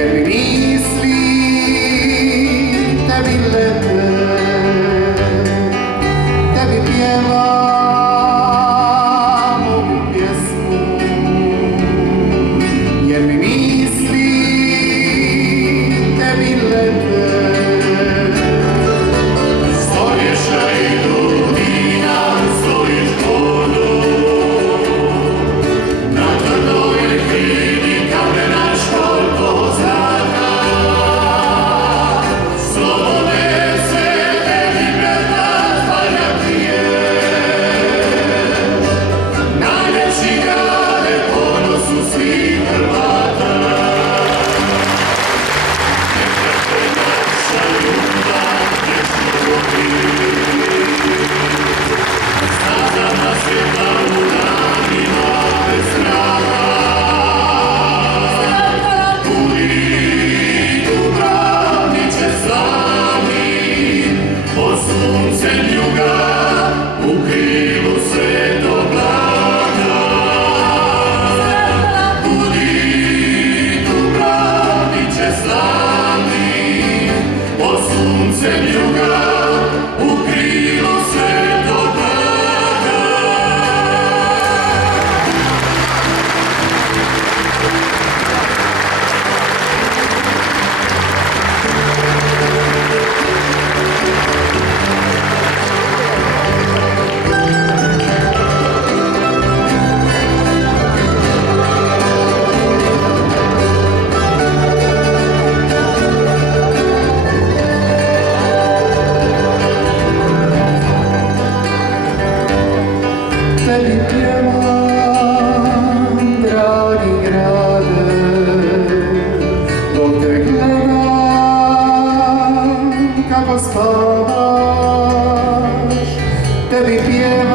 jer mi misli tebi lete, tebi pjevam ovu pjesmu, jer mi misli tebi lete. Stoljeća idu i nam stojiš vodu, na tvrdoj krivnji kamena školko zraka. Slobode se tebi predat valja priješ, najveći grade ponosu svih Hrvata. Neka te naša ljubav vječno vodi, stazama svjetla u danima bez straha. Budi Dubrovniče slavni, pod suncem juga, u krilu Svetog Blagdana. Budi Dubrovniče slavni, pod suncem juga, u krilu Svetog Blagdana. Tebi pjevam, dragi grade, dok te gledam kako spavaš. Tebi pjevam